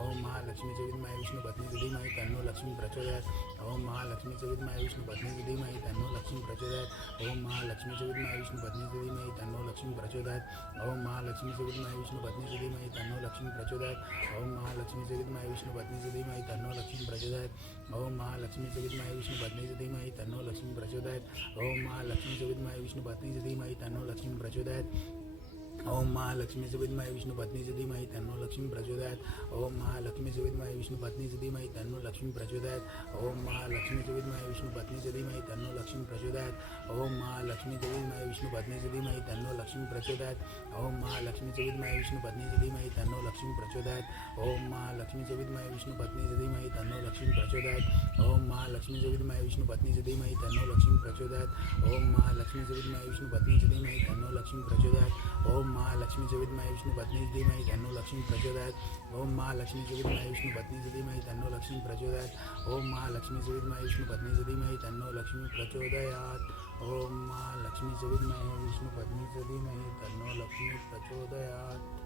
ओम महालक्ष्मीचे विद्महे विष्णुपत्नीचे धीमहि तन्नो लक्ष्मी प्रचोदयात् ओम महालक्ष्मीचे विद्महे विष्णुपत्नीचे धीमहि तन्नो लक्ष्मी प्रचोदयात् ओम महालक्ष्मीचे विद्महे विष्णुपत्नीचे धीमहि तन्नो लक्ष्मी प्रचोदयात् ओम महालक्ष्मीचे विद्महे विष्णुपत्नीचे धीमहि तन्नो लक्ष्मी प्रचोदयात् ओम महालक्ष्मीचे विद्महे विष्णुपत्नीचे धीमहि तन्नो लक्ष्मी प्रचोदयात् ओम महालक्ष्मीचे विद्महे विष्णुपत्नीचे धीमहि तन्नो लक्ष्मी प्रचोदयात् ओम महालक्ष्मीचे विद्महे विष्णुपत्नीचे धीमहि तन्नो लक्ष्मी प्रचोदयात् ओम महालक्ष्मीचे विद्महे विष्णुपत्नीचे धीमहि तन्नो लक्ष्मी प्रचोदयात् ओम महालक्ष्मीचे विद्महे विष्णुपत्नीचे धीमहि तन्नो लक्ष्मी प्रचोदयात् ओम महालक्ष्मीचे विद्महे विष्णुपत्नीचे धीमहि तन्नो लक्ष्मी प्रचोदयात् ओम महालक्ष्मीचे विद्महे विष्णुपत्नीचे धीमहि तन्नो लक्ष्मी प्रचोदयात् ओम महालक्ष्मीचे विद्महे विष्णुपत्नीचे धीमहि तन्नो लक्ष्मी प्रचोदयात् ओम महालक्ष्मीचे विद्महे विष्णुपत्नीचे धीमहि तन्नो लक्ष्मी प्रचोदयात् ओम महालक्ष्मीचे विद्महे विष्णुपत्नीचे धीमहि तन्नो लक्ष्मी प्रचोदयात् ओम महालक्ष्मीचे विद्महे विष्णुपत्नीचे धीमहि तन्नो लक्ष्मी प्रचोदयात् ओम महालक्ष्मीचे विद्महे विष्णुपत्नीचे धीमहि तन्नो लक्ष्मी प्रचोदयात् ओम महालक्ष्मीचे विद्महे विष्णुपत्नीचे धीमहि तन्नो लक्ष्मी प्रचोदयात् ओम महालक्ष्मीचे विद्महे विष्णुपत्नीचे धीमहि तन्नो लक्ष्मी प्रचोदयात् ओम महालक्ष्मीचे विद्महे विष्णुपत्नीचे धीमहि तन्नो लक्ष्मी प्रचोदयात्